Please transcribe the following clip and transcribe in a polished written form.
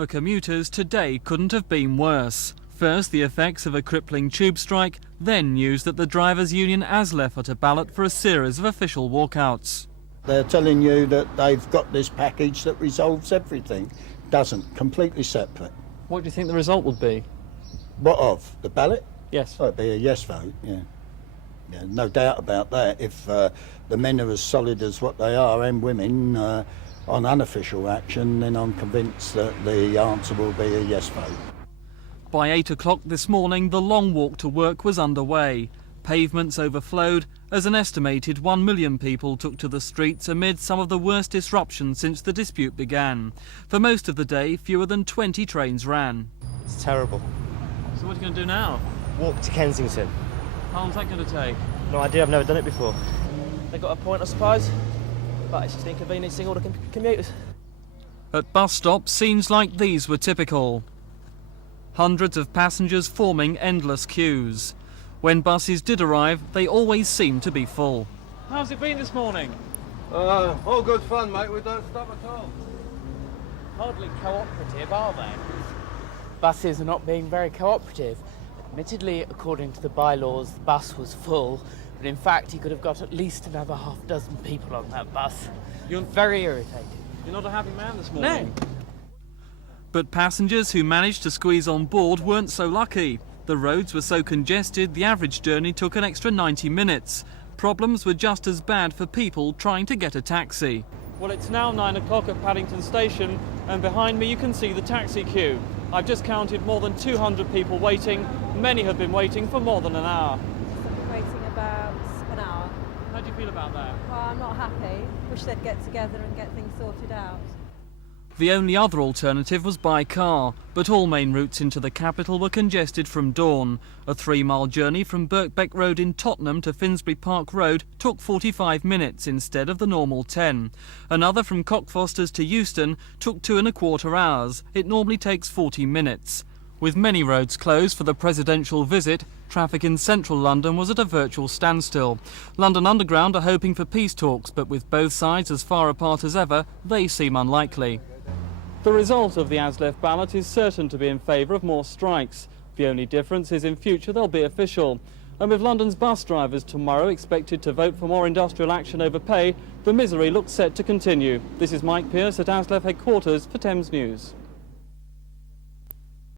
for commuters, today couldn't have been worse. First, the effects of a crippling tube strike, then news that the drivers' union ASLEF are to ballot for a series of official walkouts. They're telling you that they've got this package that resolves everything. Doesn't. Completely separate. What do you think the result would be? What of? The ballot? Yes. Oh, it'd be a yes vote, yeah. Yeah, no doubt about that. If the men are as solid as what they are, and women, on unofficial action, then I'm convinced that the answer will be a yes vote. By 8 o'clock this morning, the long walk to work was underway. Pavements overflowed as an estimated 1 million people took to the streets amid some of the worst disruption since the dispute began. For most of the day, fewer than 20 trains ran. It's terrible. So what are you going to do now? Walk to Kensington. How long's that going to take? No idea, I've never done it before. They got a point, I suppose, but it's just inconveniencing all the commuters. At bus stops, scenes like these were typical. Hundreds of passengers forming endless queues. When buses did arrive, they always seemed to be full. How's it been this morning? All good fun, mate. We don't stop at all. Hardly cooperative, are they? Buses are not being very cooperative. Admittedly, according to the bylaws, the bus was full, but in fact, he could have got at least another half dozen people on that bus. You're very irritated. You're not a happy man this morning? No. But passengers who managed to squeeze on board weren't so lucky. The roads were so congested, the average journey took an extra 90 minutes. Problems were just as bad for people trying to get a taxi. Well, it's now 9 o'clock at Paddington Station, and behind me you can see the taxi queue. I've just counted more than 200 people waiting. Many have been waiting for more than an hour. I've been waiting about an hour. How do you feel about that? Well, I'm not happy. Wish they'd get together and get things sorted out. The only other alternative was by car, but all main routes into the capital were congested from dawn. A 3-mile journey from Birkbeck Road in Tottenham to Finsbury Park Road took 45 minutes instead of the normal 10. Another from Cockfosters to Euston took 2¼ hours. It normally takes 40 minutes. With many roads closed for the presidential visit, traffic in central London was at a virtual standstill. London Underground are hoping for peace talks, but with both sides as far apart as ever, they seem unlikely. The result of the ASLEF ballot is certain to be in favour of more strikes. The only difference is in future they'll be official. And with London's bus drivers tomorrow expected to vote for more industrial action over pay, the misery looks set to continue. This is Mike Pearce at ASLEF headquarters for Thames News.